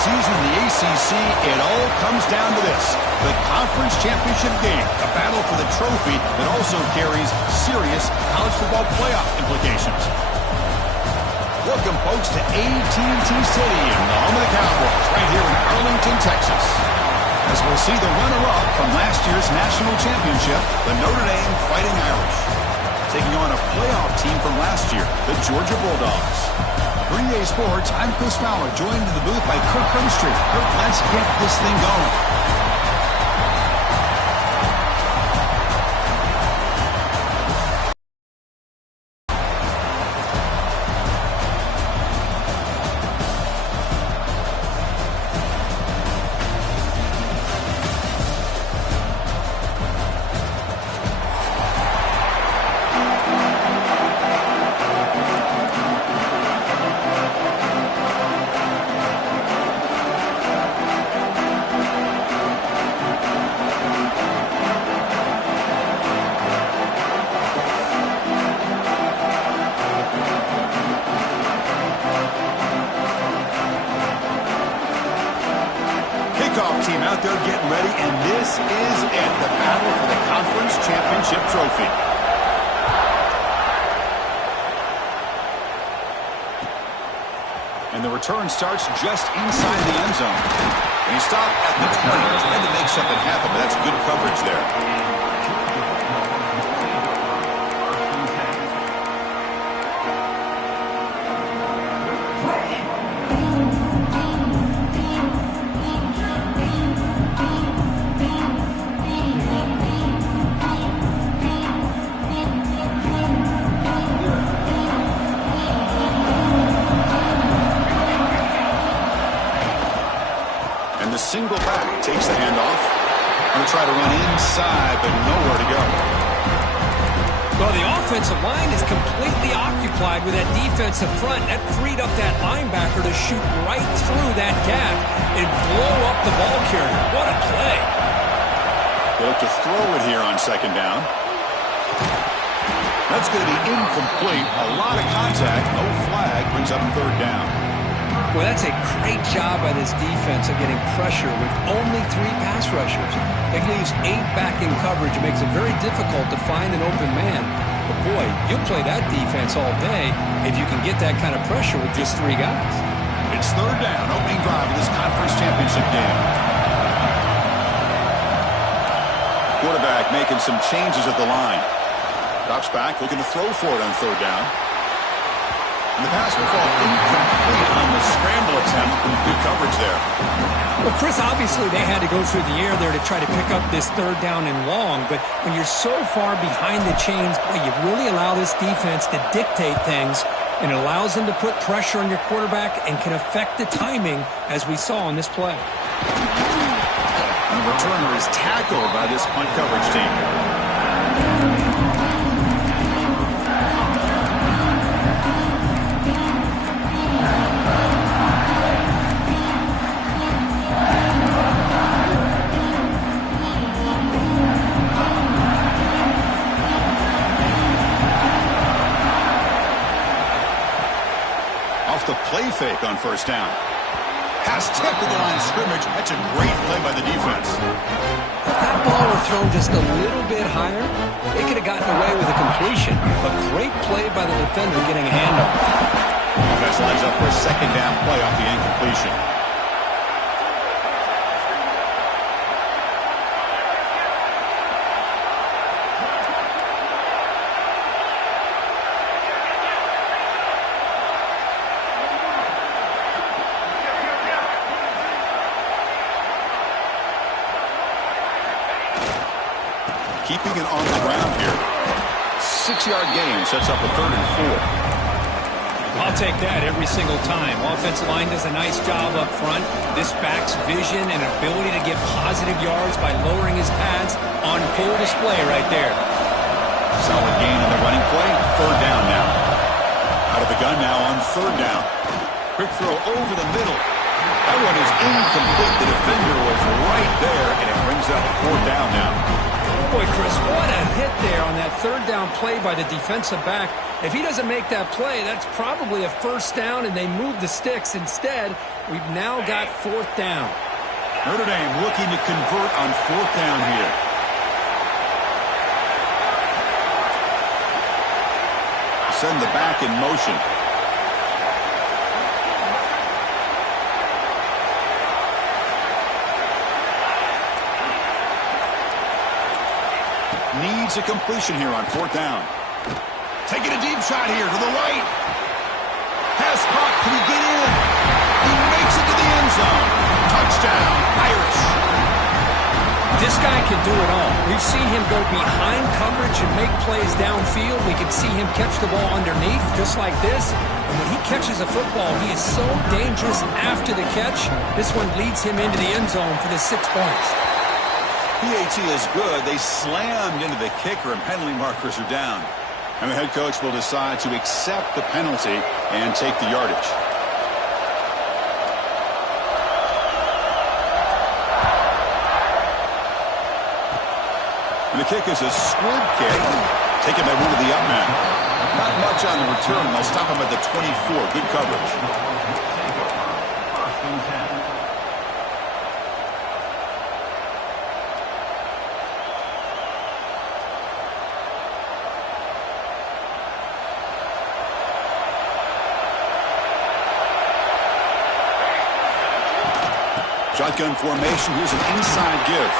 season in the ACC, it all comes down to this: the conference championship game, a battle for the trophy that also carries serious college football playoff implications. Welcome, folks, to AT&T Stadium, the home of the Cowboys, right here in Arlington, Texas. As we'll see the runner-up from last year's national championship, the Notre Dame Fighting Irish, taking on a playoff team from last year, the Georgia Bulldogs. For EA Sports, I'm Chris Fowler, joined in the booth by Kirk Herbstreit. Kirk, let's get this thing going. Team out there getting ready, and this is it, the battle for the conference championship trophy. And the return starts just inside the end zone. And he stopped at the 20, trying to make something happen, but that's good coverage there. Single back takes the handoff. Going to try to run inside, but nowhere to go. Well, the offensive line is completely occupied with that defensive front. That freed up that linebacker to shoot right through that gap and blow up the ball carrier. What a play. They look to throw it here on second down. That's going to be incomplete. A lot of contact. No flag. Brings up third down. Well, that's a great job by this defense of getting pressure with only 3 pass rushers. It leaves 8 back in coverage. It makes it very difficult to find an open man. But, boy, you'll play that defense all day if you can get that kind of pressure with just 3 guys. It's third down, opening drive of this conference championship game. Quarterback making some changes at the line. Drops back, looking to throw for it on third down. And the pass will fall incomplete on the scramble attempt. Good coverage there. Well, Chris, obviously they had to go through the air there to try to pick up this third down and long, but when you're so far behind the chains, boy, you really allow this defense to dictate things, and it allows them to put pressure on your quarterback and can affect the timing, as we saw on this play. The returner is tackled by this punt coverage team. The play fake on first down. Pass tipped to the line of scrimmage. That's a great play by the defense. If that ball were thrown just a little bit higher, they could have gotten away with a completion. A great play by the defender getting a handoff. Defense lines up for a second down play off the incompletion. Keeping it on the ground here. 6-yard gain sets up a 3rd and 4. I'll take that every single time. Offensive line does a nice job up front. This back's vision and ability to get positive yards by lowering his pads on full display right there. Solid gain on the running play. 3rd down now. Out of the gun now on 3rd down. Quick throw over the middle. That one is incomplete. The defender was right there, and it brings up 4th down now. Boy, Chris, what a hit there on that third down play by the defensive back. If he doesn't make that play, that's probably a first down, and they move the sticks. Instead, we've now got fourth down. Notre Dame looking to convert on fourth down here. Send the back in motion. Needs a completion here on fourth down. Taking a deep shot here to the right. Pass caught. Can he get in? He makes it to the end zone. Touchdown, Irish. This guy can do it all. We've seen him go behind coverage and make plays downfield. We can see him catch the ball underneath, just like this. And when he catches a football, he is so dangerous after the catch. This one leads him into the end zone for the 6 points. PAT is good. They slammed into the kicker, and penalty markers are down. And the head coach will decide to accept the penalty and take the yardage. And the kick is a squib kick, taken by one of the up men. Not much on the return. They'll stop him at the 24. Good coverage. Shotgun formation. Here's an inside give.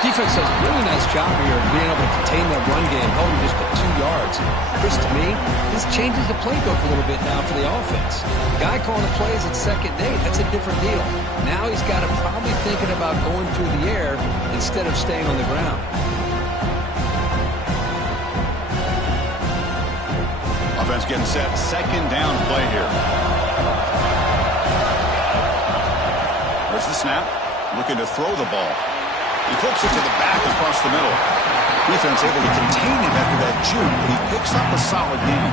Defense does a really nice job here of being able to contain that run game, holding just for 2 yards. Chris, to me, this changes the playbook a little bit now for the offense. The guy calling the plays at second day, that's a different deal. Now he's got to probably thinking about going through the air instead of staying on the ground. Offense getting set. Second down play here. There's the snap. Looking to throw the ball. He flips it to the back across the middle. Defense able to contain him after that juke, but he picks up a solid gain.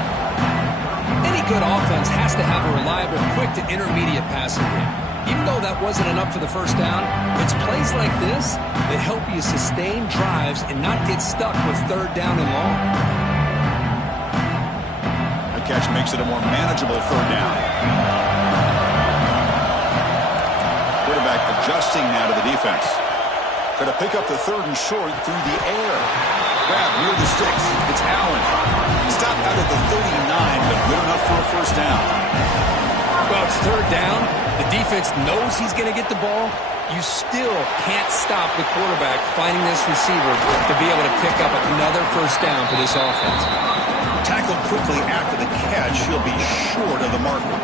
Any good offense has to have a reliable, quick to intermediate passing game. Even though that wasn't enough for the first down, it's plays like this that help you sustain drives and not get stuck with third down and long. That catch makes it a more manageable third down. Quarterback adjusting now to the defense. Going to pick up the third and short through the air. Grab near the sticks. It's Allen. Stopped out at the 39, but good enough for a first down. Well, it's third down. The defense knows he's going to get the ball. You still can't stop the quarterback finding this receiver to be able to pick up another first down for this offense. Tackled quickly after the catch. He'll be short of the marker.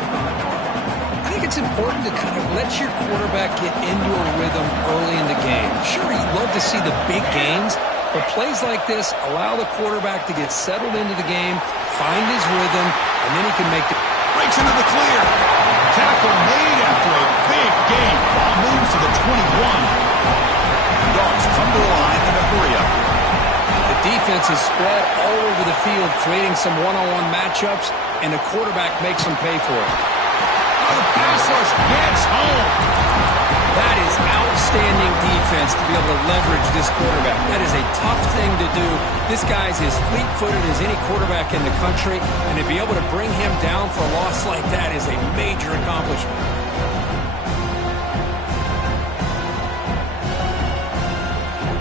I think it's important to kind of let your quarterback get into a rhythm early in the game. Sure, you'd love to see the big gains, but plays like this allow the quarterback to get settled into the game, find his rhythm, and then he can make the... Breaks into the clear. Tackle made after a big gain. Ball moves to the 21. Dogs come to the line in a hurry up. The defense is spread all over the field, creating some one-on-one matchups, and the quarterback makes them pay for it. The pass rush gets home. That is outstanding defense to be able to leverage this quarterback. That is a tough thing to do. This guy's as fleet-footed as any quarterback in the country, and to be able to bring him down for a loss like that is a major accomplishment.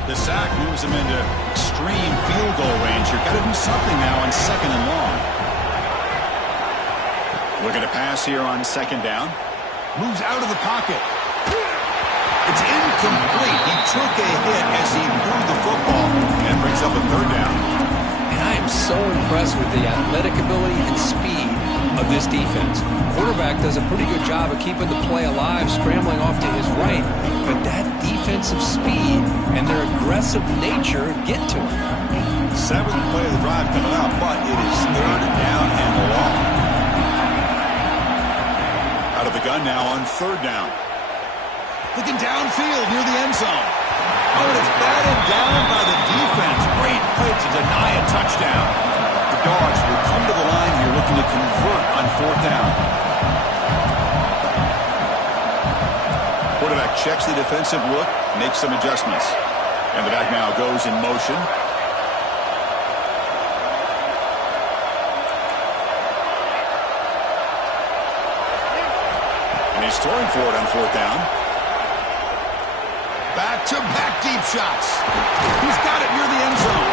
The sack moves him into extreme field goal range. You've got to do something now on second and long. Looking to pass here on second down. Moves out of the pocket. It's incomplete. He took a hit as he threw the football and brings up a third down. And I am so impressed with the athletic ability and speed of this defense. Quarterback does a pretty good job of keeping the play alive, scrambling off to his right. But that defensive speed and their aggressive nature get to him. Seventh play of the drive coming up, but it is third down and long. Out of the gun now on third down. Looking downfield near the end zone. Oh, and it's batted down by the defense. Great play to deny a touchdown. The Dogs will come to the line here looking to convert on fourth down. Quarterback checks the defensive look, makes some adjustments. And the back now goes in motion. And he's throwing for it on fourth down. Back-to-back deep shots. He's got it near the end zone.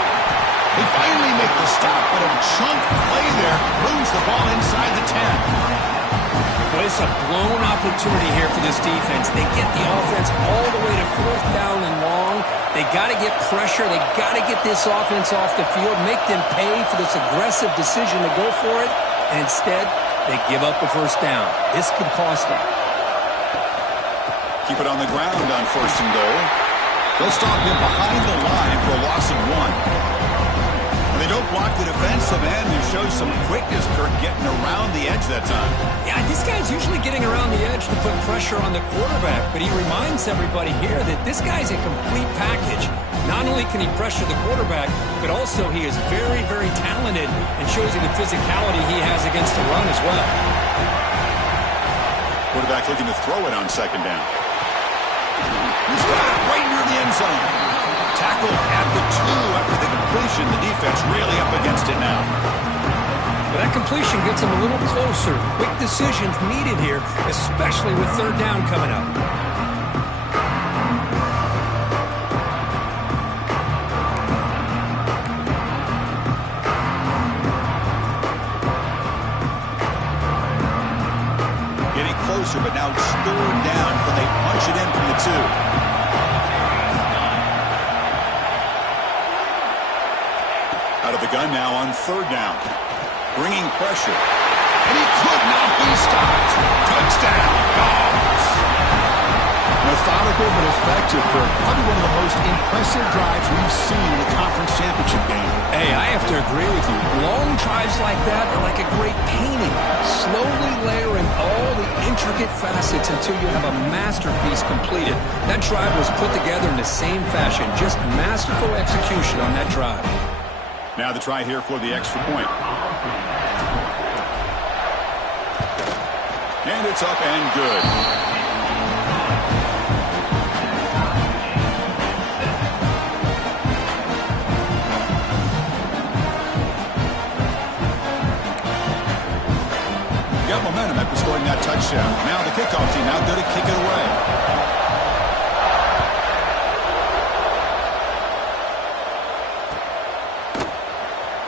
They finally make the stop, but a chunk play there moves the ball inside the 10. Well, it's a blown opportunity here for this defense. They get the offense all the way to fourth down and long. They got to get pressure. They got to get this offense off the field, make them pay for this aggressive decision to go for it, and instead they give up the first down. This could cost them. Keep it on the ground on first and goal. They'll stop him behind the line for a loss of 1. They don't block the defensive end, who shows some quickness, Kirk, getting around the edge that time. Yeah, this guy's usually getting around the edge to put pressure on the quarterback, but he reminds everybody here that this guy's a complete package. Not only can he pressure the quarterback, but also he is very, very talented and shows you the physicality he has against the run as well. Quarterback looking to throw it on second down. He's got it right near the end zone. Tackled at the 2 after the completion. The defense really up against it now. But that completion gets them a little closer. Quick decisions needed here, especially with third down coming up. Getting closer, but now it's third down. Can they punch it in from the 2? Out of the gun now on third down. Bringing pressure. And he could not be stopped. Touchdown, Dogs. Methodical but effective, Kirk. Probably one of the most impressive drives we've seen in a conference championship game. Hey, I have to agree with you. Long drives like that are like a great painting. Slowly layering all the intricate facets until you have a masterpiece completed. That drive was put together in the same fashion. Just masterful execution on that drive. Now the try here for the extra point. And it's up and good. Got momentum after scoring that touchdown. Now the kickoff team out there to kick it away.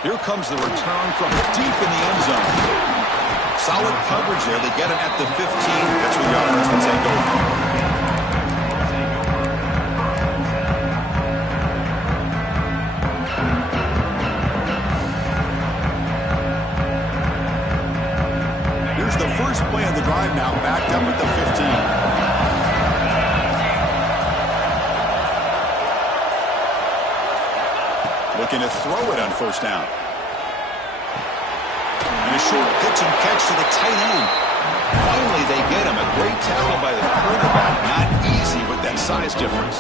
Here comes the return from deep in the end zone. Solid coverage there. They get him at the 15. That's where the offense will take over. Here's the first play of the drive now, backed up at the 15. Looking to throw it on first down. And a short pitch and catch to the tight end. Finally, they get him. A great tackle by the quarterback. Not easy with that size difference.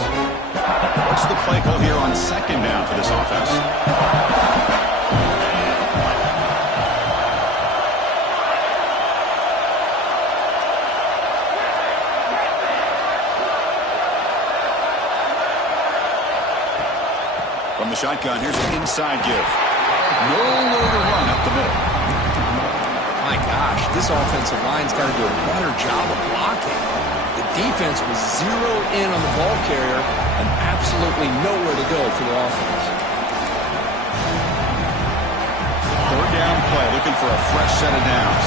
What's the play call here on second down for this offense? From the shotgun, here's an inside give. Nowhere to run up the middle. My gosh, this offensive line's got to do a better job of blocking. The defense was zeroed in on the ball carrier and absolutely nowhere to go for the offense. Third down play, looking for a fresh set of downs.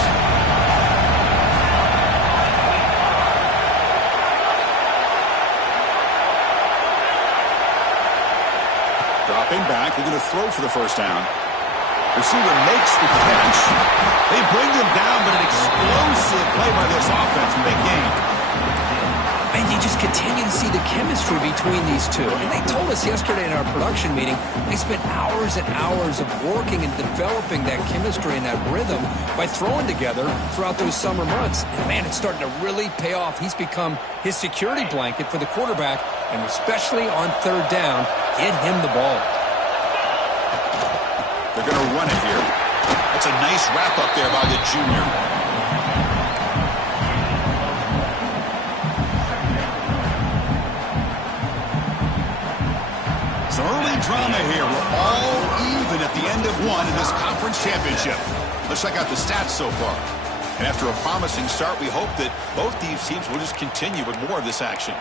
Dropping back, they're going to throw for the first down. Receiver makes the catch. They bring them down, but an explosive play by this offense, and big gain. And you just continue to see the chemistry between these two. And they told us yesterday in our production meeting, they spent hours and hours of working and developing that chemistry and that rhythm by throwing together throughout those summer months. And man, it's starting to really pay off. He's become his security blanket for the quarterback, and especially on third down, get him the ball. They're going to run it here. That's a nice wrap up there by the junior. Some early drama here. We're all even at the end of one in this conference championship. Let's check out the stats so far. And after a promising start, we hope that both these teams will just continue with more of this action.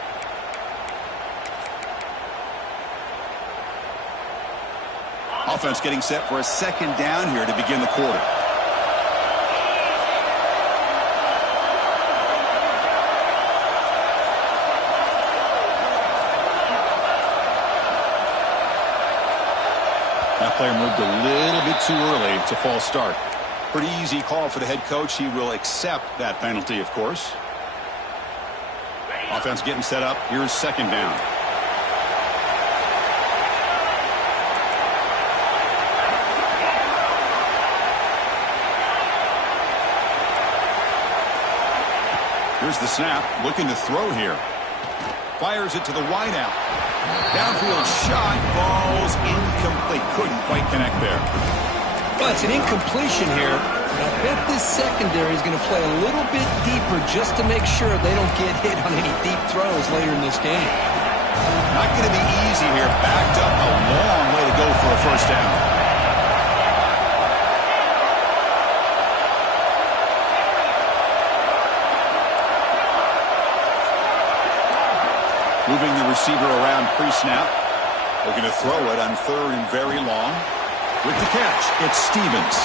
Offense getting set for a second down here to begin the quarter. That player moved a little bit too early. It's a false start. Pretty easy call for the head coach. He will accept that penalty, of course. Offense getting set up. Here's second down. Here's the snap. Looking to throw here. Fires it to the wideout. Downfield shot falls incomplete. Couldn't quite connect there. Well, it's an incompletion here. I bet this secondary is going to play a little bit deeper just to make sure they don't get hit on any deep throws later in this game. Not going to be easy here. Backed up a long way to go for a first down. Moving the receiver around pre-snap. Looking to throw it on third and very long. With the catch, it's Stevens.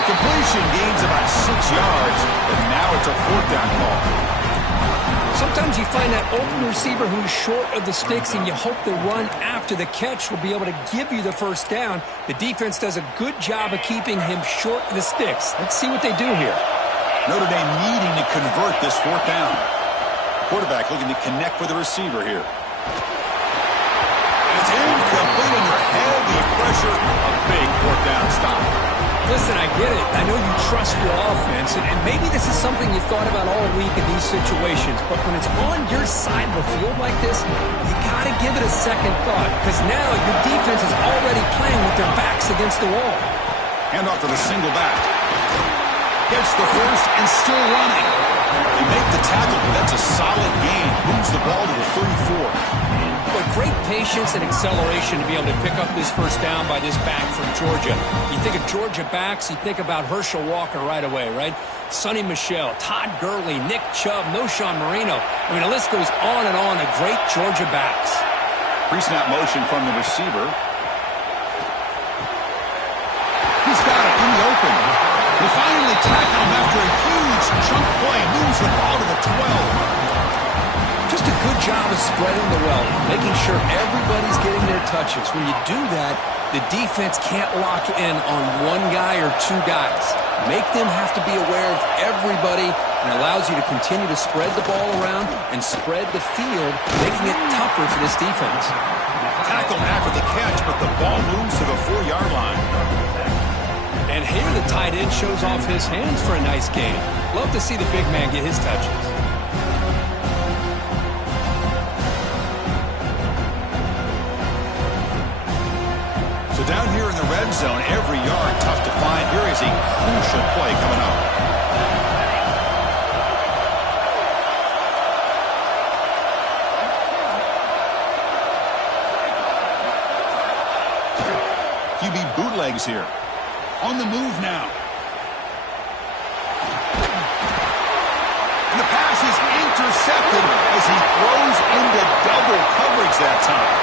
The completion gains about 6 yards, but now it's a fourth down call. Sometimes you find that open receiver who's short of the sticks, and you hope the run after the catch will be able to give you the first down. The defense does a good job of keeping him short of the sticks. Let's see what they do here. Notre Dame needing to convert this fourth down. Quarterback looking to connect with the receiver here. It's incomplete under heavy pressure. A big fourth down stop. Listen, I get it. I know you trust your offense, and maybe this is something you thought about all week in these situations, but when it's on your side of the field like this, you got to give it a second thought, because now your defense is already playing with their backs against the wall. Handoff to the single back. Gets the first and still running. They make the tackle, but that's a solid gain. Moves the ball to the 34. But great patience and acceleration to be able to pick up this first down by this back from Georgia. You think of Georgia backs, you think about Herschel Walker right away, right? Sonny Michel, Todd Gurley, Nick Chubb, Noshawn Marino. I mean, the list goes on and on of great Georgia backs. Pre-snap motion from the receiver. He's got it in the open. They finally tackle him after a huge chunk play. Moves the ball to the 12. Just a good job of spreading the wealth, making sure everybody's getting their touches. When you do that, the defense can't lock in on one guy or two guys. Make them have to be aware of everybody, and allows you to continue to spread the ball around and spread the field, making it tougher for this defense. Tackled after the catch, but the ball moves to the 4-yard line. And here the tight end shows off his hands for a nice gain. Love to see the big man get his touches. So down here in the red zone, every yard tough to find. Here is a crucial play coming up. QB bootlegs here. On the move now. And the pass is intercepted as he throws into double coverage that time.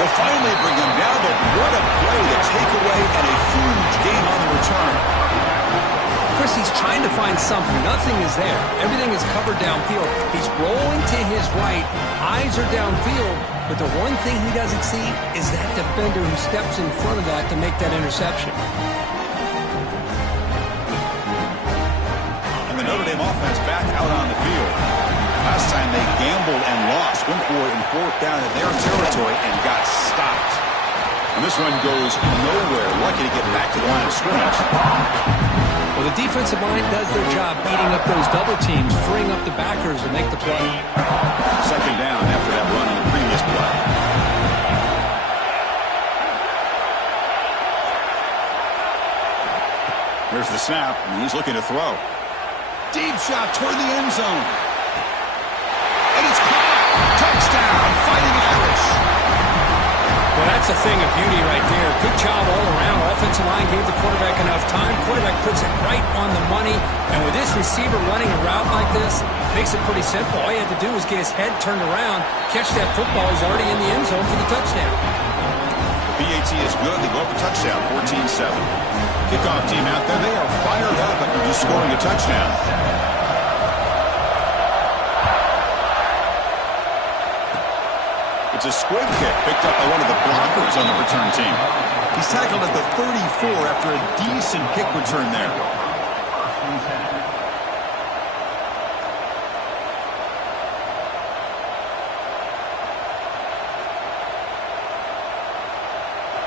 They'll finally bring him down, but what a play to take away and a huge gain on the return. Chris, he's trying to find something. Nothing is there. Everything is covered downfield. He's rolling to his right. Eyes are downfield. But the one thing he doesn't see is that defender who steps in front of that to make that interception. And the Notre Dame offense back out on the field. Last time they gambled and lost. Went for it in fourth down in their territory and got stopped. And this one goes nowhere. Lucky to get back to the line of scrimmage. Well, the defensive line does their job beating up those double teams, freeing up the backers to make the play. Second down after that run in the previous play. Here's the snap, and he's looking to throw. Deep shot toward the end zone. And it's caught. Touchdown, Fighting Irish. That's a thing of beauty right there. Good job all around. Offensive line gave the quarterback enough time. Quarterback puts it right on the money. And with this receiver running a route like this, makes it pretty simple. All you have to do is get his head turned around, catch that football. He's already in the end zone for the touchdown. PAT is good. They go up a touchdown, 14-7. Kickoff team out there. They are fired up after just scoring a touchdown. It's a squib kick picked up by one of the blockers on the return team. He's tackled at the 34 after a decent kick return there.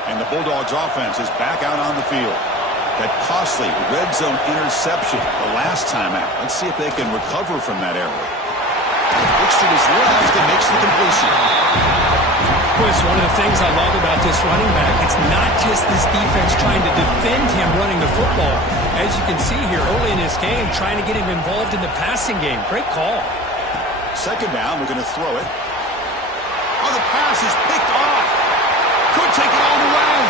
And the Bulldogs offense is back out on the field. That costly red zone interception the last time out. Let's see if they can recover from that error. Looks to his left and makes the completion. Chris, one of the things I love about this running back, it's not just this defense trying to defend him running the football. As you can see here early in this game, trying to get him involved in the passing game. Great call. Second down, we're going to throw it. Oh, the pass is picked off. Could take it all the way.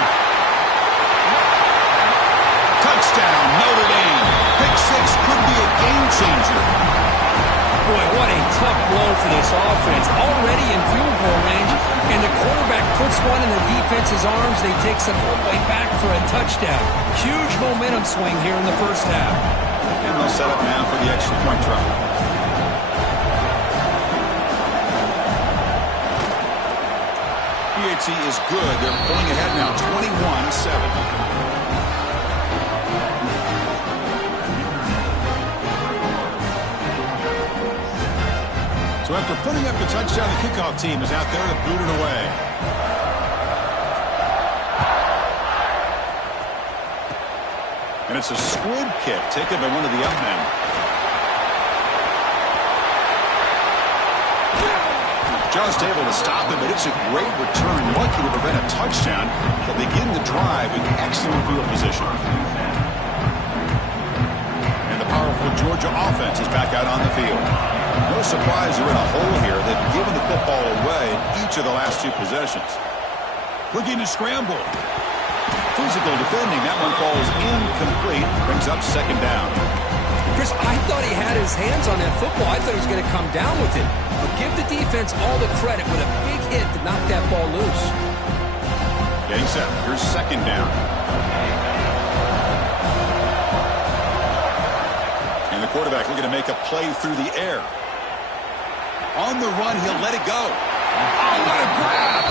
Touchdown, Notre Dame. Pick six could be a game changer. Boy, what a tough blow for this offense. Already in field goal range, and the quarterback puts one in the defense's arms. They take some all the way back for a touchdown. Huge momentum swing here in the first half. And they'll set up now for the extra point try. PAT is good. They're pulling ahead now, 21-7. So after putting up the touchdown, the kickoff team is out there to boot it away. And it's a squib kick taken by one of the up men. Just able to stop him, but it's a great return. Lucky to prevent a touchdown. They'll begin the drive in excellent field position. And the powerful Georgia offense is back out on the field. No surprise they're in a hole here. They've given the football away in each of the last two possessions. Looking to scramble. Physical defending. That one falls incomplete. Brings up second down. Chris, I thought he had his hands on that football. I thought he was going to come down with it. But give the defense all the credit with a big hit to knock that ball loose. Getting set. Here's second down. And the quarterback looking to make a play through the air. On the run, he'll let it go. Oh, what a grab!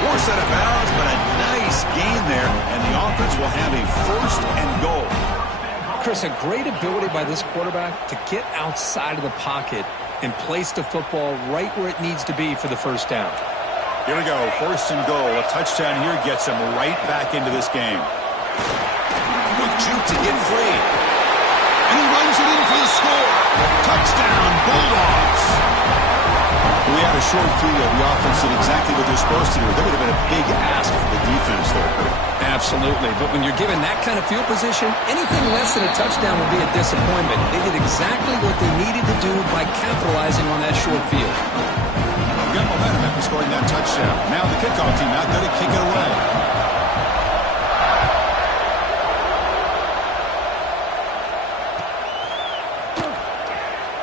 Forced out of bounds, but a nice gain there. And the offense will have a first and goal. Chris, a great ability by this quarterback to get outside of the pocket and place the football right where it needs to be for the first down. Here we go, first and goal. A touchdown here gets him right back into this game. Quick juke to get free. And he runs it in for the score. Touchdown, Bulldogs. We had a short field. The offense did exactly what they're supposed to do. That would have been a big ask for the defense there. Absolutely. But when you're given that kind of field position, anything less than a touchdown would be a disappointment. They did exactly what they needed to do by capitalizing on that short field. Got momentum after scoring that touchdown. Now the kickoff team out there to kick it away.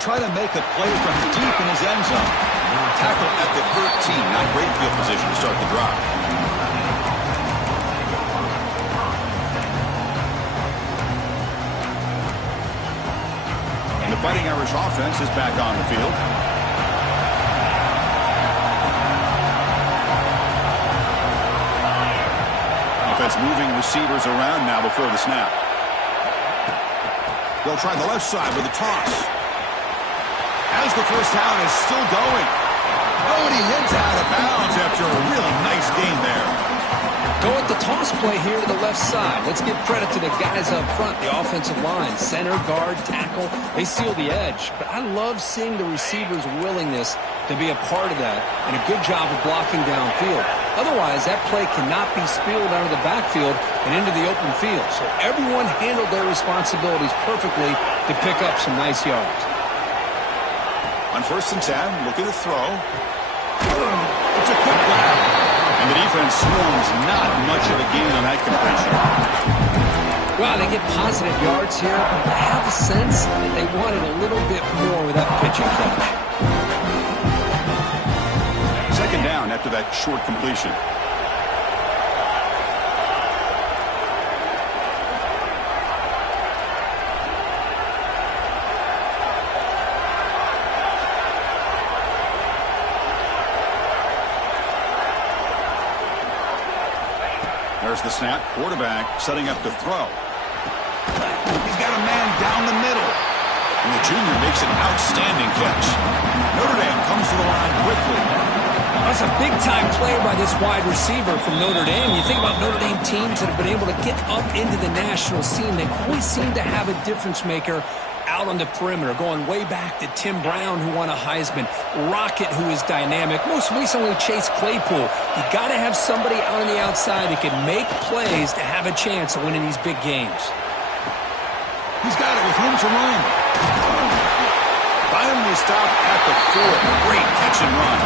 Try to make a play from deep in his end zone. Tackle at the 13. Not great field position to start the drive. And the Fighting Irish offense is back on the field. Offense moving receivers around now before the snap. They'll try the left side with a toss. As the first down is still going. Oh, and he heads out of bounds after a really nice gain there. Go with the toss play here to the left side. Let's give credit to the guys up front, the offensive line, center, guard, tackle. They seal the edge. But I love seeing the receivers' willingness to be a part of that and a good job of blocking downfield. Otherwise, that play cannot be spilled out of the backfield and into the open field. So everyone handled their responsibilities perfectly to pick up some nice yards. On 1st and 10, looking to throw. It's a quick grab. And the defense swarms, not much of a gain on that completion. Well, they get positive yards here, but I have a sense that they wanted a little bit more with that pitch and catch. Second down after that short completion. There's the snap. Quarterback setting up to throw. He's got a man down the middle. And the junior makes an outstanding catch. Notre Dame comes to the line quickly. That's a big-time play by this wide receiver from Notre Dame. You think about Notre Dame teams that have been able to get up into the national scene. They always seem to have a difference maker out on the perimeter, going way back to Tim Brown, who won a Heisman, Rocket, who is dynamic, most recently Chase Claypool. You got to have somebody out on the outside that can make plays to have a chance of winning these big games. He's got it with room to run. Finally stopped at the 4. Great catch and run.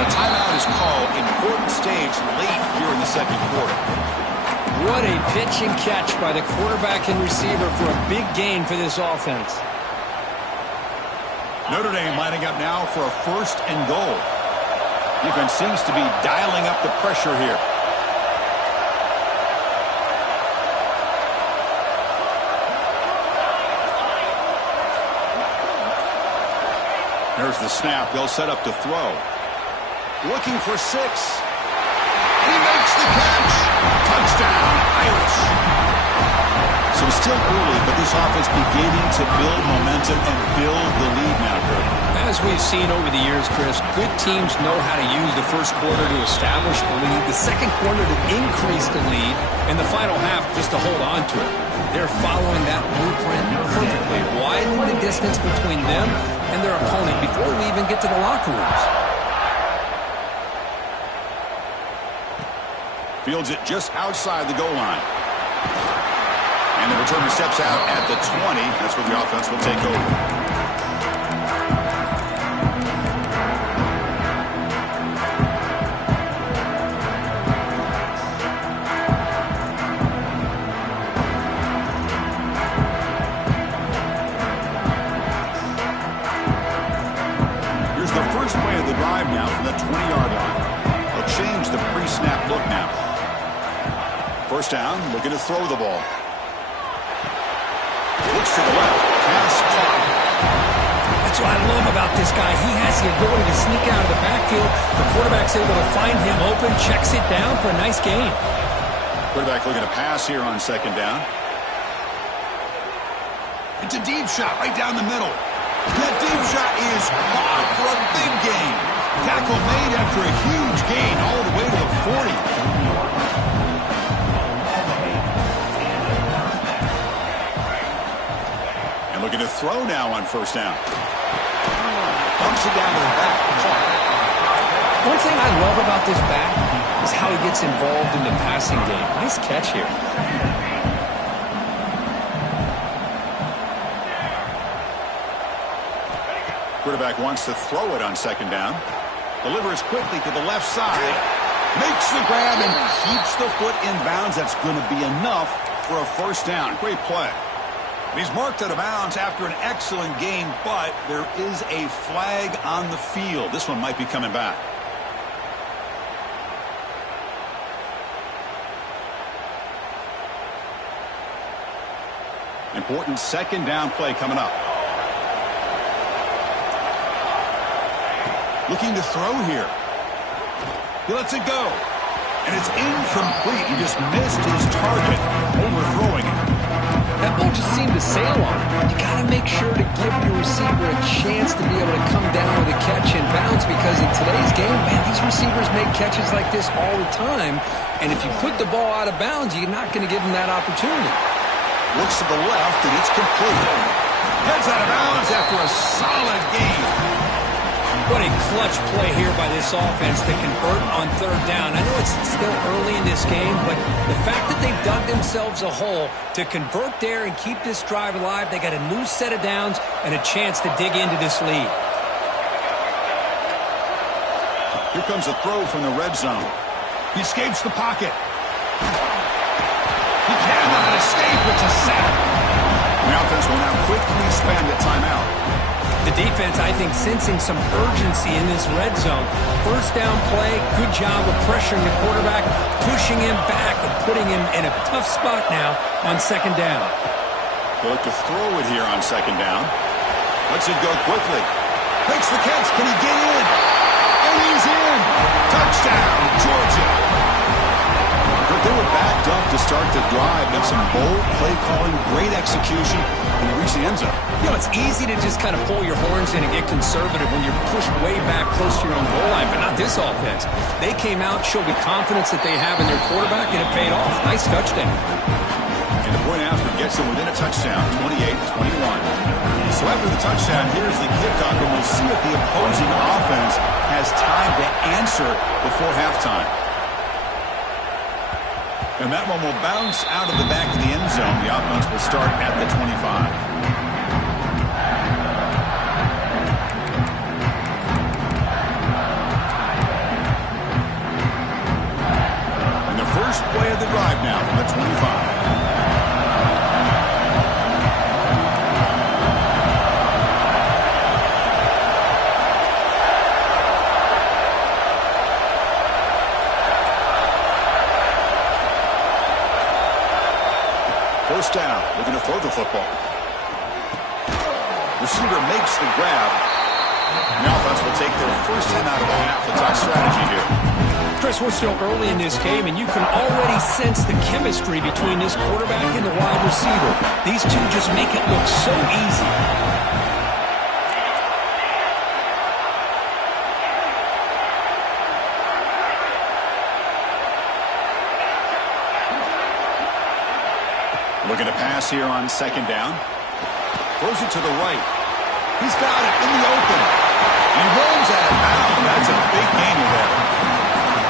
A timeout is called. Important stage late here in the second quarter. What a pitch and catch by the quarterback and receiver for a big gain for this offense. Notre Dame lining up now for a 1st and goal. Defense seems to be dialing up the pressure here. There's the snap. They'll set up to throw. Looking for 6. He makes the catch. Touchdown, Irish. So it's still early, but this offense beginning to build momentum and build the lead now, Kurt. As we've seen over the years, Chris, good teams know how to use the first quarter to establish the lead, the second quarter to increase the lead, and the final half just to hold on to it. They're following that blueprint perfectly, widening the distance between them and their opponent before we even get to the locker rooms. Fields it just outside the goal line. And the returner steps out at the 20. That's where the offense will take over. Here's the first play of the drive now from the 20-yard line. They'll change the pre-snap look now. First down, looking to throw the ball. Looks to the left. Pass caught. That's what I love about this guy. He has the ability to sneak out of the backfield. The quarterback's able to find him open, checks it down for a nice gain. Quarterback looking to pass here on second down. It's a deep shot right down the middle. That deep shot is caught for a big gain. Tackle made after a huge gain all the way to the 40. Looking to throw now on first down. Bumps it down to the back. One thing I love about this back is how he gets involved in the passing game. Nice catch here. Quarterback wants to throw it on second down. Delivers quickly to the left side. Makes the grab and keeps the foot in bounds. That's going to be enough for a first down. Great play. He's marked out of bounds after an excellent game, but there is a flag on the field. This one might be coming back. Important second down play coming up. Looking to throw here. He lets it go. And it's incomplete. He just missed his target, overthrowing it. That ball just seemed to sail on him. You got to make sure to give your receiver a chance to be able to come down with a catch and bounce, because in today's game, man, these receivers make catches like this all the time. And if you put the ball out of bounds, you're not going to give them that opportunity. Looks to the left, and it's complete. Heads out of bounds after a solid game. What a clutch play here by this offense to convert on third down. I know it's still early in this game, but the fact that they've dug themselves a hole to convert there and keep this drive alive, they got a new set of downs and a chance to dig into this lead. Here comes a throw from the red zone. He escapes the pocket. He cannot escape. It's a sack. The offense will now quickly spend a timeout. The defense, I think, sensing some urgency in this red zone. First down play, good job of pressuring the quarterback, pushing him back and putting him in a tough spot now on second down. They'll look to throw it here on second down. Lets it go quickly. Makes the catch. Can he get in? And he's in. Touchdown, Georgia. They were backed up to start the drive. Then some bold play calling, great execution, and they reach the end zone. You know, it's easy to just kind of pull your horns in and get conservative when you're pushed way back close to your own goal line, but not this offense. They came out, showed the confidence that they have in their quarterback, and it paid off. Nice touchdown. And the point after gets them within a touchdown, 28-21. So after the touchdown, here's the kickoff, and we'll see if the opposing offense has time to answer before halftime. And that one will bounce out of the back of the end zone. The offense will start at the 25. And the first play of the drive now from the 25. First down, looking to throw the football. Receiver makes the grab. The offense will take their first 10 out of the half. A tough strategy here. Chris, we're still early in this game, and you can already sense the chemistry between this quarterback and the wide receiver. These two just make it look so easy. Looking to pass here on second down. Throws it to the right. He's got it in the open. He runs out of bounds. That's a big gain there.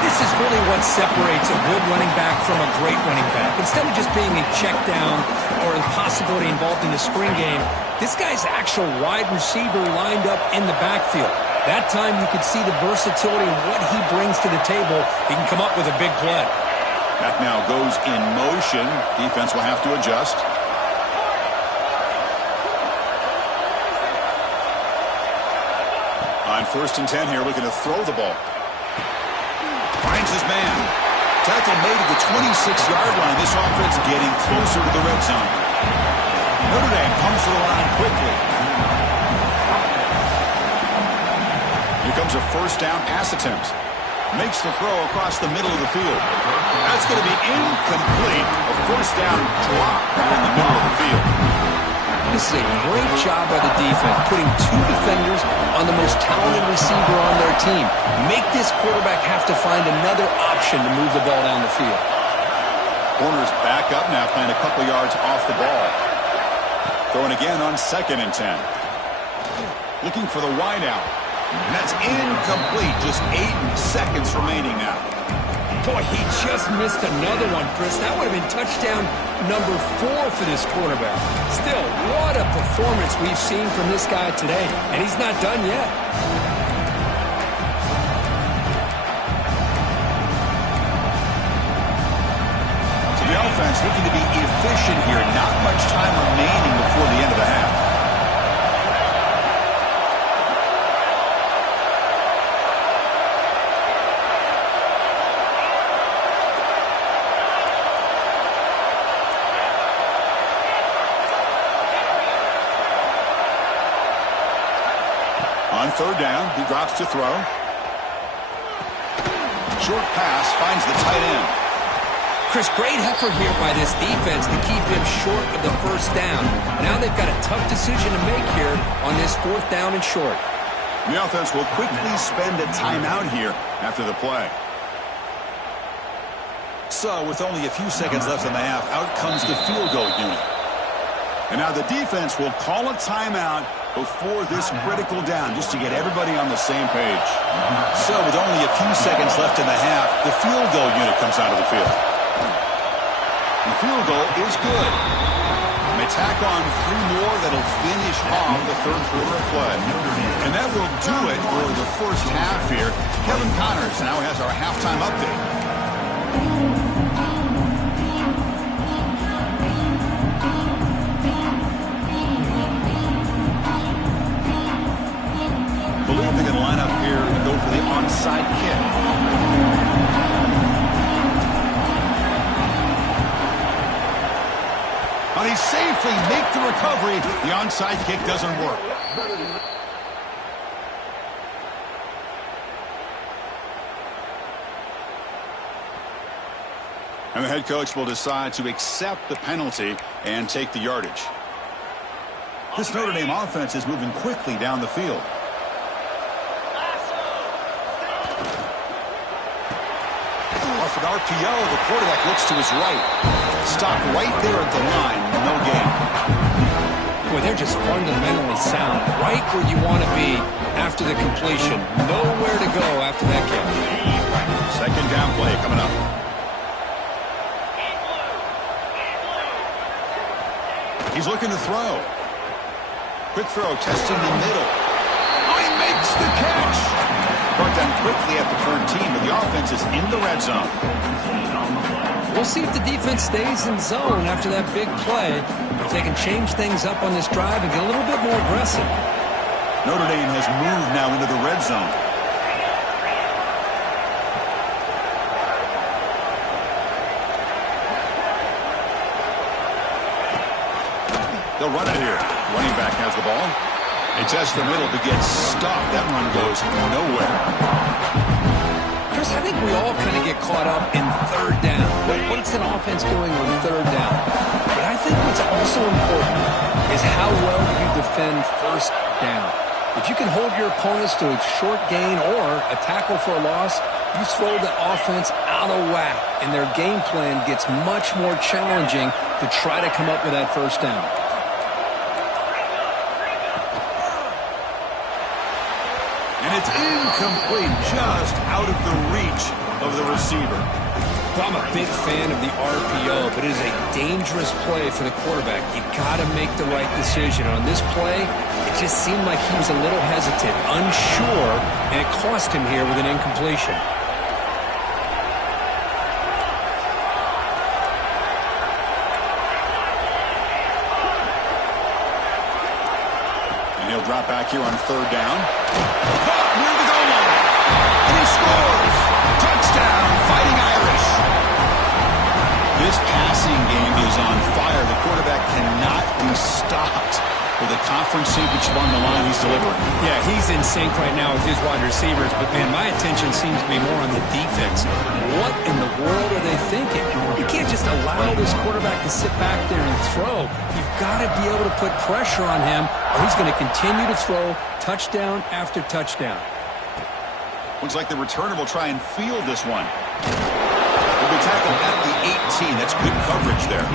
This is really what separates a good running back from a great running back. Instead of just being a check down or a possibility involved in the screen game, this guy's actual wide receiver lined up in the backfield. That time you could see the versatility and what he brings to the table. He can come up with a big play. Back now goes in motion. Defense will have to adjust. On first and 10 here, looking to throw the ball. Finds his man. Tackle made at the 26-yard line. This offense getting closer to the red zone. Notre Dame comes to the line quickly. Here comes a first down pass attempt. Makes the throw across the middle of the field. That's going to be incomplete. A first down drop right in the middle of the field. This is a great job by the defense, putting two defenders on the most talented receiver on their team. Make this quarterback have to find another option to move the ball down the field. Corner's back up now, playing a couple yards off the ball. Throwing again on second and 10. Looking for the wide out. And that's incomplete. Just 8 seconds remaining now. Boy, he just missed another one, Chris. That would have been touchdown number 4 for this quarterback. Still, what a performance we've seen from this guy today. And he's not done yet. So the offense looking to be efficient here. Not much time remaining before the end of the half. On third down, he drops to throw. Short pass finds the tight end. Chris, great effort here by this defense to keep him short of the first down. Now they've got a tough decision to make here on this fourth down and short. The offense will quickly spend a timeout here after the play. So with only a few seconds left in the half, out comes the field goal unit. And now the defense will call a timeout before this critical down, just to get everybody on the same page. So with only a few seconds left in the half, the field goal unit comes out of the field. The field goal is good. And they tack on 3 more that'll finish off the third quarter of play. And that will do it for the first half here. Kevin Connors now has our halftime update. Believe they're going to line up here and go for the onside kick. But he safely make the recovery. The onside kick doesn't work. And the head coach will decide to accept the penalty and take the yardage. This Notre Dame offense is moving quickly down the field. Off an RPO, the quarterback looks to his right. Stop right there at the line. No gain. Boy, they're just fundamentally sound. Right where you want to be after the completion. Nowhere to go after that catch. Second down play coming up. He's looking to throw. Quick throw, testing the middle. Oh, he makes the catch. Brought down quickly at the current team, but the offense is in the red zone. We'll see if the defense stays in zone after that big play. If they can change things up on this drive and get a little bit more aggressive. Notre Dame has moved now into the red zone. They'll run it here. Running back has the ball. They test the middle to get stopped. That run goes nowhere. Chris, I think we all kind of get caught up in third down. What's an offense doing on third down? But I think what's also important is how well you defend first down. If you can hold your opponents to a short gain or a tackle for a loss, you throw the offense out of whack, and their game plan gets much more challenging to try to come up with that first down. And it's incomplete, just out of the reach of the receiver. Well, I'm a big fan of the RPO, but it is a dangerous play for the quarterback. You got to make the right decision. On this play, it just seemed like he was a little hesitant, unsure, and it cost him here with an incompletion. And he'll drop back here on third down. Caught near the goal line. And he scores. Touchdown, Fighting Irish. This passing game is on fire. The quarterback cannot be stopped. With a conference championship on the line, he's delivering. Yeah, he's in sync right now with his wide receivers, but, man, my attention seems to be more on the defense. What in the world are they thinking? You can't just allow this quarterback to sit back there and throw. You've got to be able to put pressure on him, or he's going to continue to throw touchdown after touchdown. Looks like the returner will try and field this one. He'll be tackled at the 18. That's good coverage there.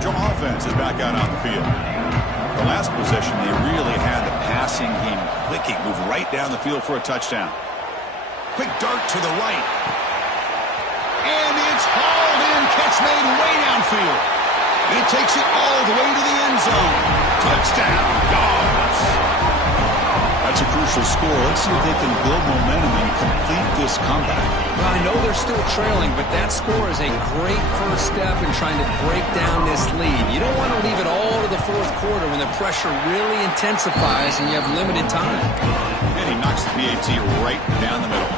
Offense is back out on the field. The last possession, they really had the passing game clicking, move right down the field for a touchdown. Quick dart to the right. And it's hauled in, catch made way downfield. It takes it all the way to the end zone. Touchdown, Dogs. That's a crucial score. Let's see if they can build momentum and complete this comeback. Well, I know they're still trailing, but that score is a great first step in trying to break down this lead. You don't want to leave it all to the fourth quarter when the pressure really intensifies and you have limited time. And he knocks the PAT right down the middle.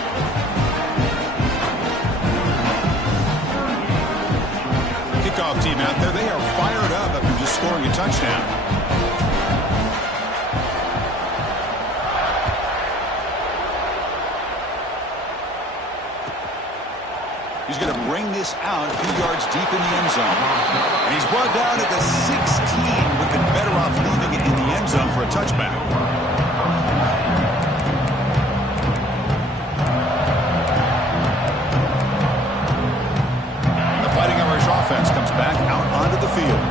Kickoff team out there, they are fired up after just scoring a touchdown. He's going to bring this out a few yards deep in the end zone. And he's brought down at the 16. Would have been better off leaving it in the end zone for a touchback. The Fighting Irish offense comes back out onto the field.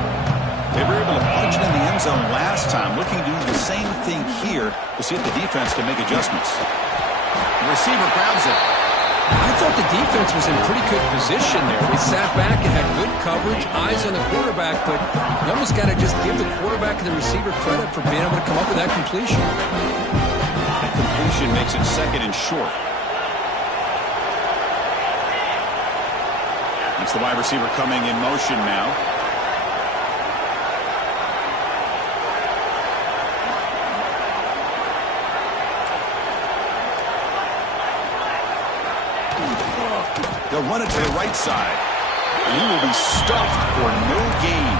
They were able to punch it in the end zone last time, looking to do the same thing here to see if the defense can make adjustments. The receiver grabs it. I thought the defense was in pretty good position there. They sat back and had good coverage, eyes on the quarterback, but you almost got to just give the quarterback and the receiver credit for being able to come up with that completion. That completion makes it second and short. It's the wide receiver coming in motion now. They'll run it to the right side. And he will be stuffed for no gain.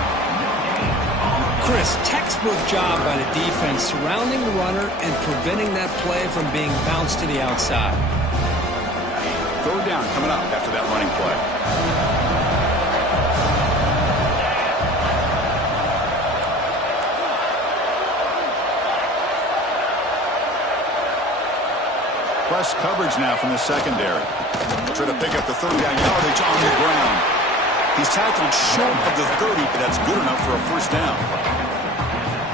Chris, textbook job by the defense surrounding the runner and preventing that play from being bounced to the outside. Third down coming up after that running play. Press coverage now from the secondary. Try to pick up the third down yardage on the ground. He's tackled short of the 30, but that's good enough for a first down.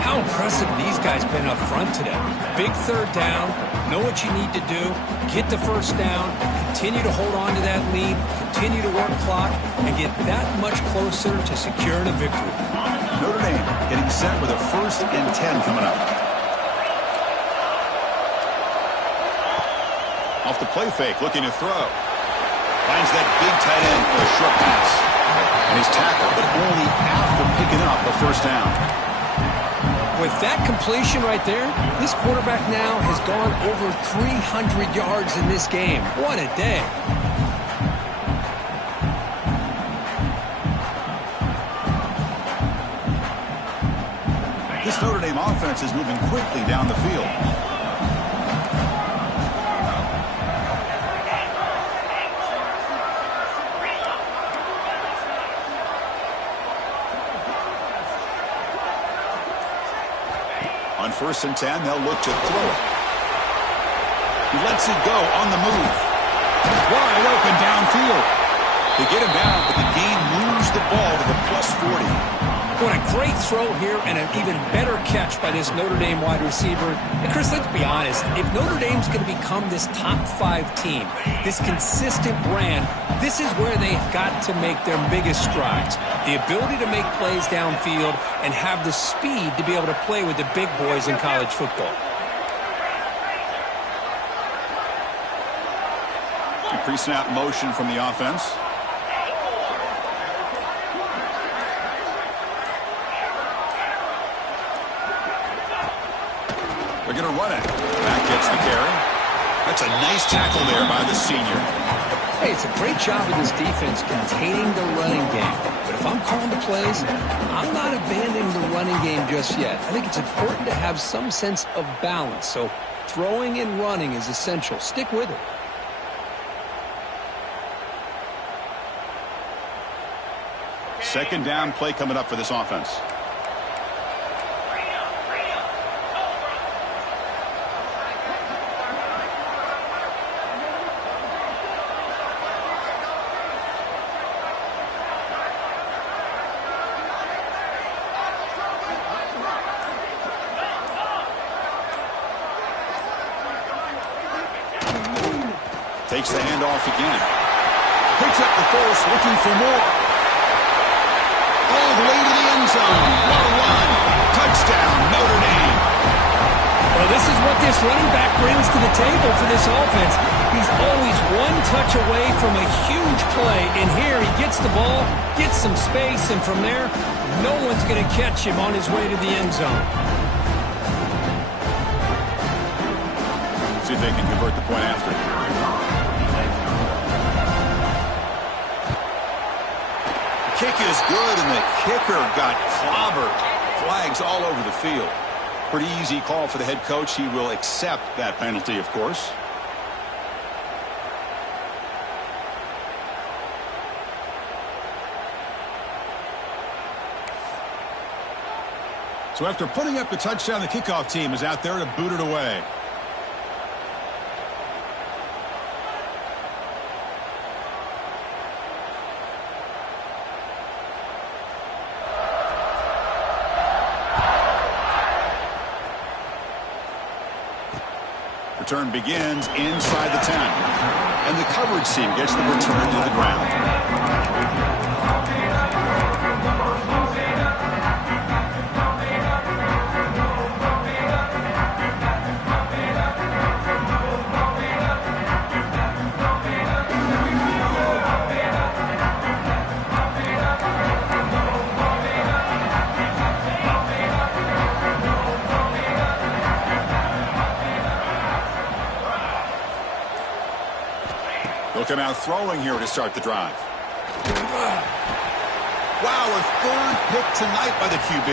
How impressive these guys been up front today. Big third down, know what you need to do, get the first down, continue to hold on to that lead, continue to work clock, and get that much closer to securing a victory. Notre Dame getting set with a 1st and 10 coming up. Off the play fake, looking to throw. Finds that big tight end for a short pass. And he's tackled, but only after picking up a first down. With that completion right there, this quarterback now has gone over 300 yards in this game. What a day. This Notre Dame offense is moving quickly down the field. On 1st and 10, they'll look to throw it. He lets it go on the move. Wide open downfield. They get him down, but the game moves the ball to the +40. What a great throw here and an even better catch by this Notre Dame wide receiver. And Chris, let's be honest. If Notre Dame's going to become this top 5 team, this consistent brand, this is where they've got to make their biggest strides. The ability to make plays downfield and have the speed to be able to play with the big boys in college football. Pre-snap motion from the offense. They're going to run it. Back gets the carry. That's a nice tackle there by the senior. Hey, it's a great job of this defense containing the running game. But if I'm calling the plays, I'm not abandoning the running game just yet. I think it's important to have some sense of balance. So throwing and running is essential. Stick with it. Second down play coming up for this offense. Takes the handoff again. Picks up the first, looking for more. All the way to the end zone. What a run. Touchdown, Notre Dame. Well, this is what this running back brings to the table for this offense. He's always one touch away from a huge play. And here he gets the ball, gets some space, and from there, no one's going to catch him on his way to the end zone. See if they can convert the point after. Kick is good, and the kicker got clobbered. Flags all over the field. Pretty easy call for the head coach. He will accept that penalty, of course. So after putting up the touchdown, the kickoff team is out there to boot it away. return begins inside the 10. And the coverage team gets the return to the ground. Looking out throwing here to start the drive. Wow, a third pick tonight by the QB.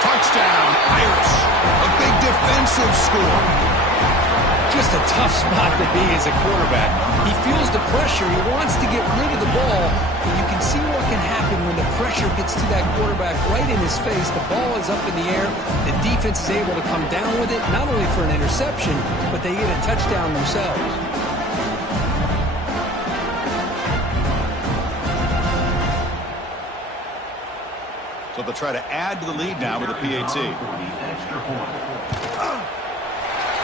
Touchdown, Irish. A big defensive score. Just a tough spot to be as a quarterback. He feels the pressure. He wants to get rid of the ball. But you can see what can happen when the pressure gets to that quarterback right in his face. The ball is up in the air. The defense is able to come down with it, not only for an interception, but they get a touchdown themselves. So they'll try to add to the lead now with a PAT.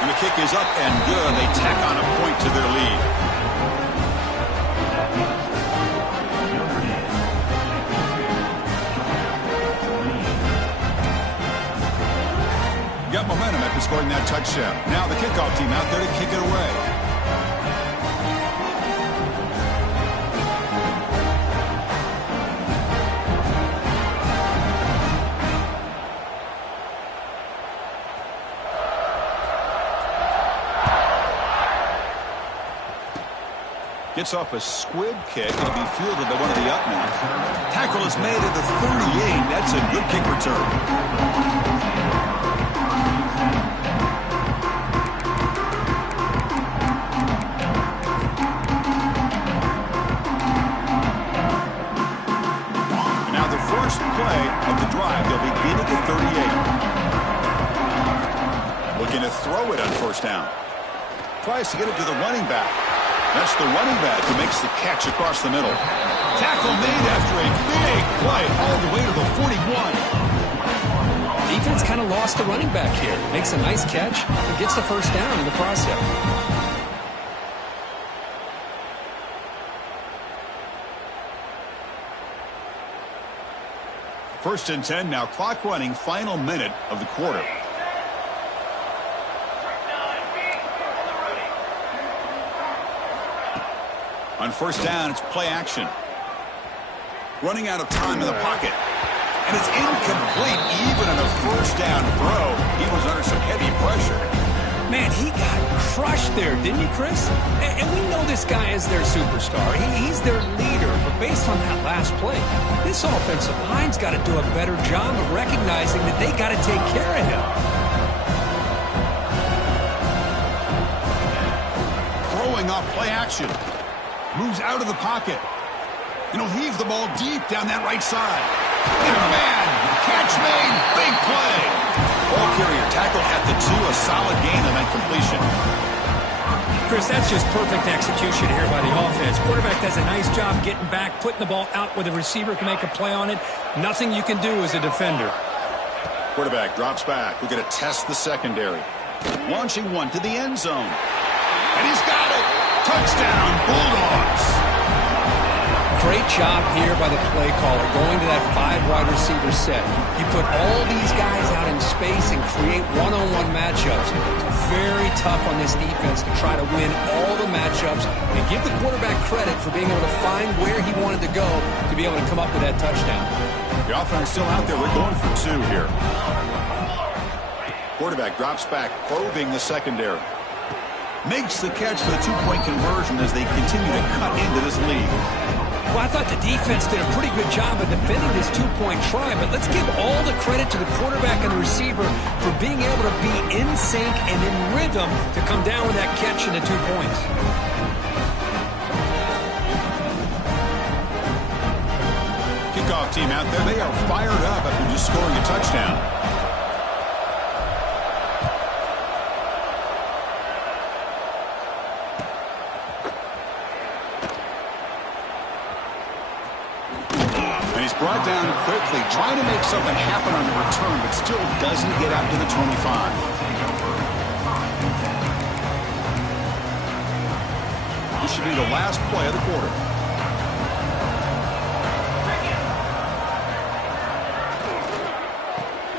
And the kick is up and good. They tack on a point to their lead. Got momentum after scoring that touchdown. Now the kickoff team out there to kick it away. Gets off a squib kick. It'll be fielded by one of the up men. Tackle is made at the 38. That's a good kick return. And now the first play of the drive. They'll begin at the 38. Looking to throw it on first down. Tries to get it to the running back. That's the running back who makes the catch across the middle. Tackle made after a big play all the way to the 41. Defense kind of lost the running back here. Makes a nice catch and gets the first down in the process. First and 10 now. Clock running. Final minute of the quarter. On first down, it's play action. Running out of time in the pocket. And it's incomplete even on a first down throw. He was under some heavy pressure. Man, he got crushed there, didn't you, Chris? And we know this guy is their superstar. He's their leader. But based on that last play, this offensive line's got to do a better job of recognizing that they got to take care of him. Throwing off play action. Moves out of the pocket. And he'll heave the ball deep down that right side. And man, catch made, big play. Ball carrier tackled at the 2, a solid gain on that completion. Chris, that's just perfect execution here by the offense. Quarterback does a nice job getting back, putting the ball out where the receiver can make a play on it. Nothing you can do as a defender. Quarterback drops back. We're going to test the secondary. Launching one to the end zone. And he's got it. Touchdown, Bulldogs. Great job here by the play caller, going to that 5 wide receiver set. You put all these guys out in space and create one-on-one matchups. It's very tough on this defense to try to win all the matchups and give the quarterback credit for being able to find where he wanted to go to be able to come up with that touchdown. The offense still out there. We're going for 2 here. Quarterback drops back, probing the secondary. Makes the catch for the 2-point conversion as they continue to cut into this lead. Well, I thought the defense did a pretty good job of defending this 2-point try, but let's give all the credit to the quarterback and the receiver for being able to be in sync and in rhythm to come down with that catch and the 2 points. Kickoff team out there, they are fired up after just scoring a touchdown. Brought down quickly, trying to make something happen on the return, but still doesn't get out to the 25. This should be the last play of the quarter.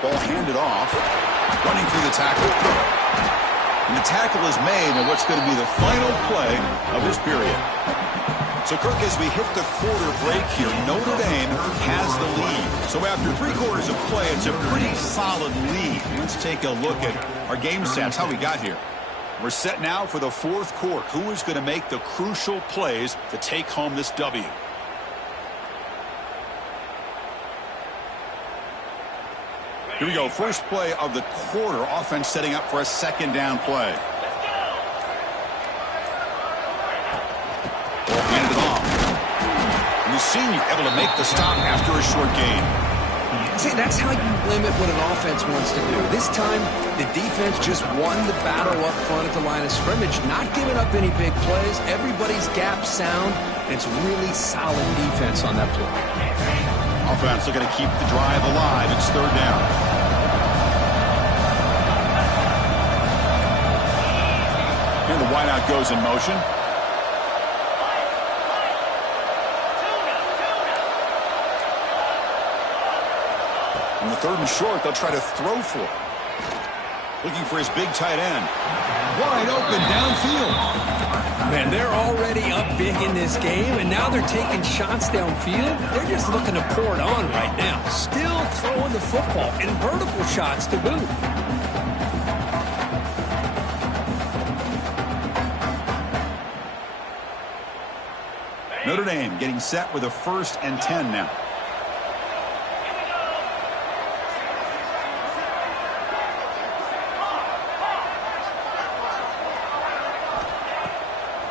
Ball handed off. Running through the tackle. And the tackle is made in what's going to be the final play of this period. So, Kirk, as we hit the quarter break here, Notre Dame has the lead. So after 3 quarters of play, it's a pretty solid lead. Let's take a look at our game stats, how we got here. We're set now for the 4th quarter. Who is going to make the crucial plays to take home this W? Here we go. First play of the quarter. Offense setting up for a 2nd down play. The senior able to make the stop after a short gain. See, that's how you limit what an offense wants to do. This time, the defense just won the battle up front at the line of scrimmage, not giving up any big plays. Everybody's gap sound, and it's really solid defense on that play. Offense looking to keep the drive alive. It's 3rd down. Here the wideout goes in motion. On the 3rd and short, they'll try to throw for it. Looking for his big tight end. Wide open downfield. Man, they're already up big in this game, and now they're taking shots downfield. They're just looking to pour it on right now. Still throwing the football, and vertical shots to boot. Notre Dame getting set with a 1st and 10 now.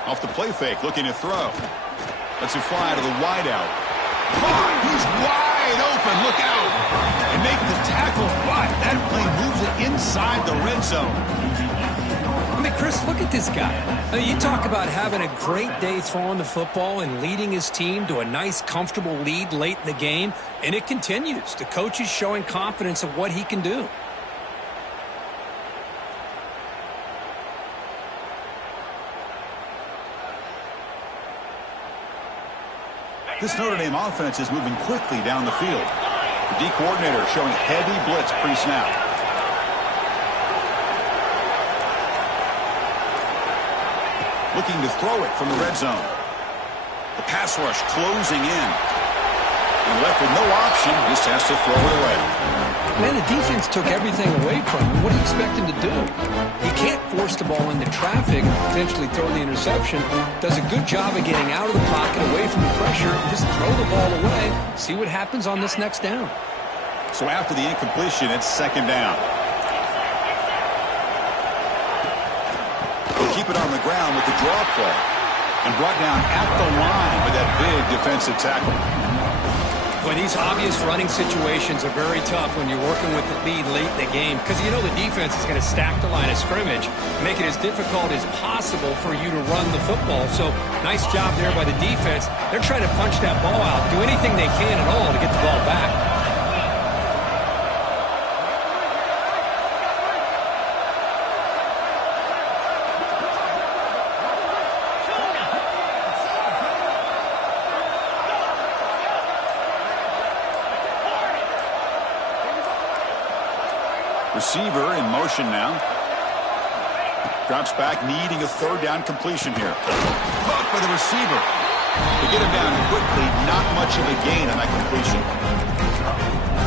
Off the play fake, looking to throw. Lets it fly to the wideout. He's wide open, look out. And make the tackle, but that play moves it inside the red zone. I mean, Chris, look at this guy. I mean, you talk about having a great day throwing the football and leading his team to a nice, comfortable lead late in the game, and it continues. The coach is showing confidence of what he can do. This Notre Dame offense is moving quickly down the field. The D coordinator showing heavy blitz pre-snap. Looking to throw it from the red zone. The pass rush closing in. And left with no option, just has to throw it away. Man, the defense took everything away from him. What do you expect him to do? He can't force the ball into traffic, potentially throw the interception. Does a good job of getting out of the pocket, away from the pressure, just throw the ball away. See what happens on this next down. So after the incompletion, it's 2nd down. They'll keep it on the ground with the draw play. And brought down at the line with that big defensive tackle. Boy, these obvious running situations are very tough when you're working with the lead late in the game because you know the defense is going to stack the line of scrimmage, make it as difficult as possible for you to run the football. So nice job there by the defense. They're trying to punch that ball out, do anything they can at all to get the ball back. Receiver in motion now. Drops back, needing a 3rd down completion here. Caught by the receiver. To get him down quickly, not much of a gain on that completion.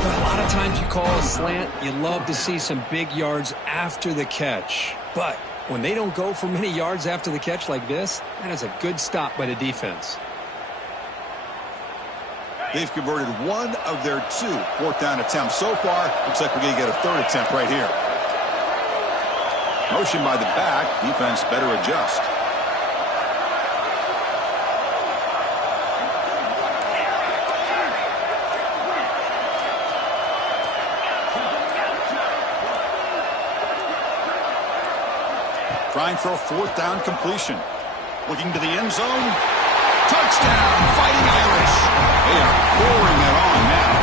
But a lot of times you call a slant, you love to see some big yards after the catch. But when they don't go for many yards after the catch like this, that is a good stop by the defense. They've converted 1 of their 2 4th down attempts so far. Looks like we're going to get a 3rd attempt right here. Motion by the back. Defense better adjust. Trying for a 4th down completion. Looking to the end zone. Touchdown, Fighting Irish. They are pouring it on now.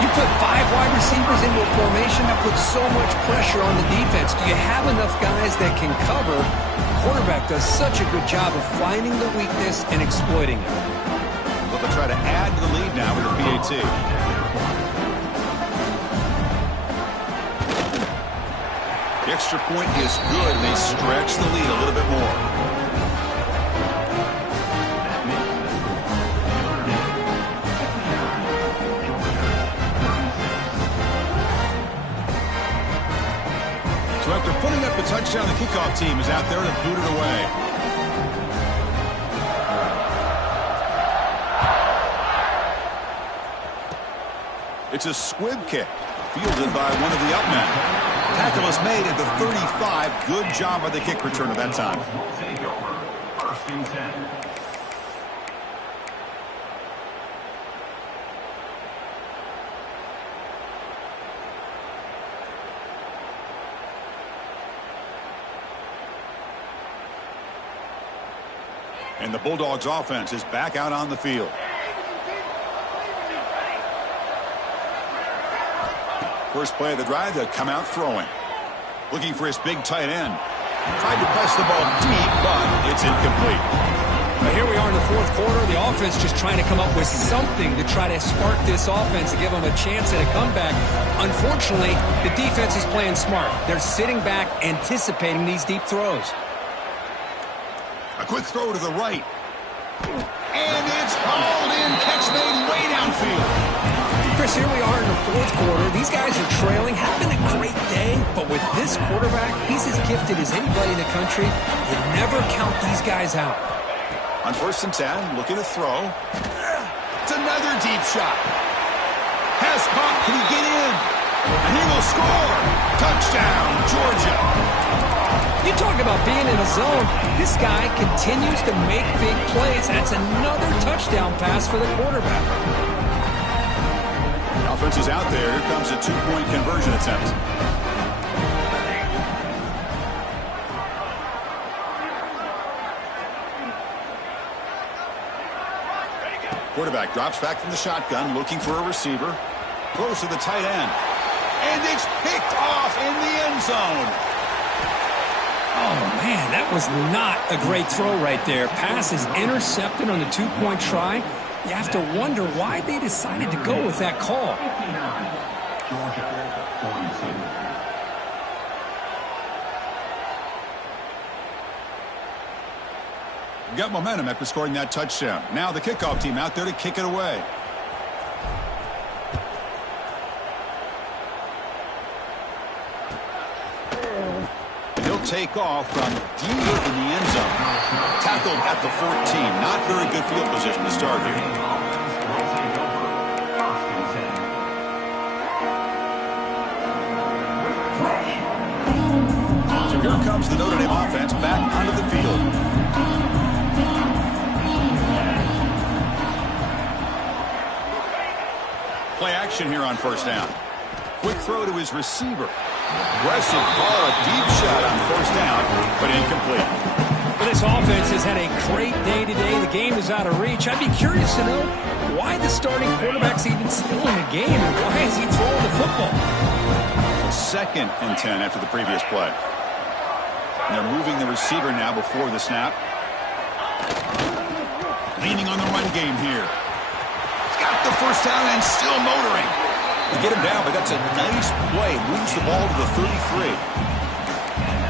You put 5 wide receivers into a formation that puts so much pressure on the defense. Do you have enough guys that can cover? The quarterback does such a good job of finding the weakness and exploiting it. Well, they'll try to add to the lead now with a PAT. The extra point is good, and they stretch the lead a little bit more. So after putting up a touchdown, the kickoff team is out there to boot it away. It's a squib kick, fielded by one of the up men. Tackle is made at the 35. Good job by the kick returner that time. First and 10. And the Bulldogs offense is back out on the field. First play of the drive, they'll come out throwing. Looking for his big tight end. Tried to press the ball deep, but it's incomplete. But here we are in the fourth quarter. The offense just trying to come up with something to try to spark this offense and give them a chance at a comeback. Unfortunately, the defense is playing smart. They're sitting back, anticipating these deep throws. A quick throw to the right. And it's hauled in. Catch made way downfield. Chris, here we are in the fourth quarter. These guys are trailing. Having a great day, but with this quarterback, he's as gifted as anybody in the country. You never count these guys out. On first and 10, looking to throw. It's another deep shot. Has caught. Can he get in? And he will score. Touchdown, Georgia. You talk about being in a zone. This guy continues to make big plays. That's another touchdown pass for the quarterback. The offense is out there. Here comes a two-point conversion attempt. Quarterback drops back from the shotgun, looking for a receiver. Throws to the tight end. And it's picked off in the end zone. Oh, man, that was not a great throw right there. Pass is intercepted on the two-point try. You have to wonder why they decided to go with that call. Got momentum after scoring that touchdown. Now the kickoff team out there to kick it away. He'll take off from deep in the end zone. Tackled at the 14. Not very good field position to start here. So here comes the Notre Dame offense back onto the field. Play action here on first down. Quick throw to his receiver. Aggressive ball, a deep shot on first down, but incomplete. Well, this offense has had a great day today. The game is out of reach. I'd be curious to know why the starting quarterback's even still in the game and why is he throwing the football? So 2nd and 10 after the previous play. And they're moving the receiver now before the snap. Leaning on the run game here. He's got the first down and still motoring. They get him down, but that's a nice play. Moves the ball to the 33.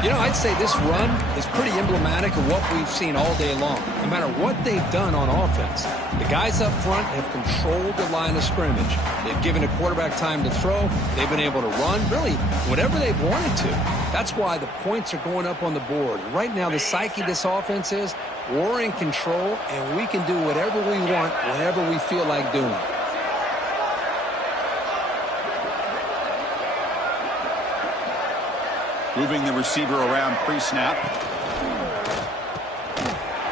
You know, I'd say this run is pretty emblematic of what we've seen all day long. No matter what they've done on offense, the guys up front have controlled the line of scrimmage. They've given the quarterback time to throw. They've been able to run, really, whatever they've wanted to. That's why the points are going up on the board. Right now, the psyche of this offense is we're in control, and we can do whatever we want whenever we feel like doing it. Moving the receiver around pre-snap.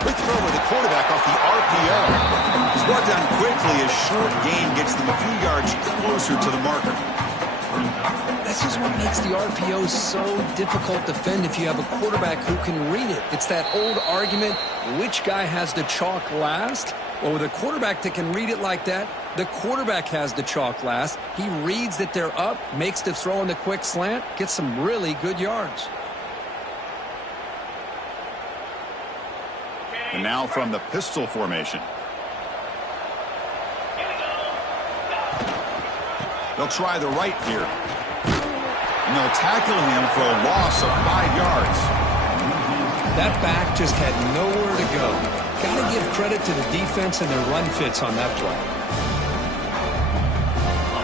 Quick throw with the quarterback off the RPO. It's brought down quickly as short gain gets them a few yards closer to the marker. This is what makes the RPO so difficult to defend if you have a quarterback who can read it. It's that old argument, which guy has the chalk last? Well, with a quarterback that can read it like that, The quarterback has the chalk last. He reads that they're up, makes the throw in the quick slant, gets some really good yards. And now from the pistol formation. They'll try the right here. And they'll tackle him for a loss of 5 yards. That back just had nowhere to go. Got to give credit to the defense and their run fits on that play.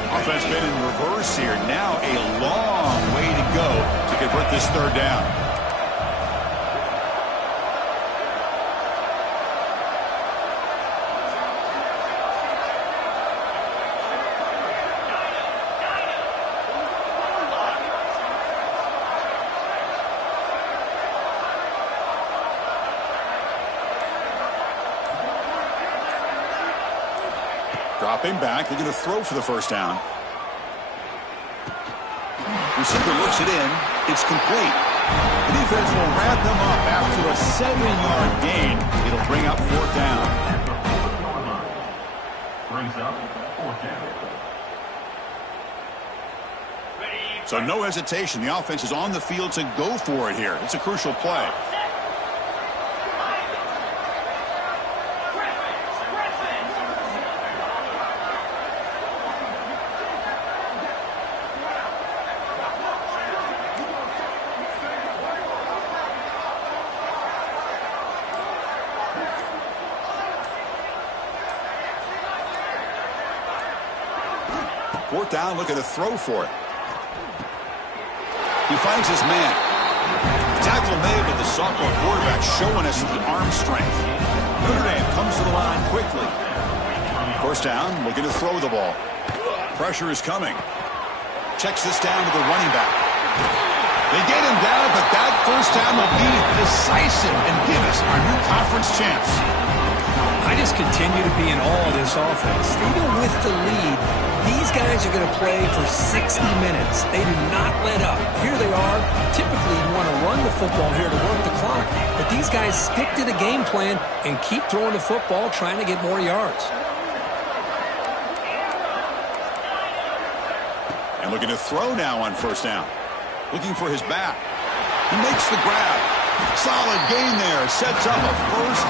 Offense been in reverse here. Now a long way to go to convert this third down. Dropping back, they're going to throw for the first down. Receiver looks it in. It's complete. The defense will wrap them up after a 7-yard gain. It'll bring up fourth down. Brings up fourth down. So no hesitation. The offense is on the field to go for it here. It's a crucial play. Fourth down, looking to throw for it. He finds his man. Tackle made, but the sophomore quarterback showing us the arm strength. Notre Dame comes to the line quickly. First down, looking to throw the ball. Pressure is coming. Checks this down to the running back. They get him down, but that first down will be decisive and give us our new conference chance. I just continue to be in awe of this offense. Even with the lead, these guys are going to play for 60 minutes. They do not let up. Here they are. Typically, you want to run the football here to work the clock, but these guys stick to the game plan and keep throwing the football, trying to get more yards. And looking to throw now on first down. Looking for his back. He makes the grab. Solid gain there. Sets up a first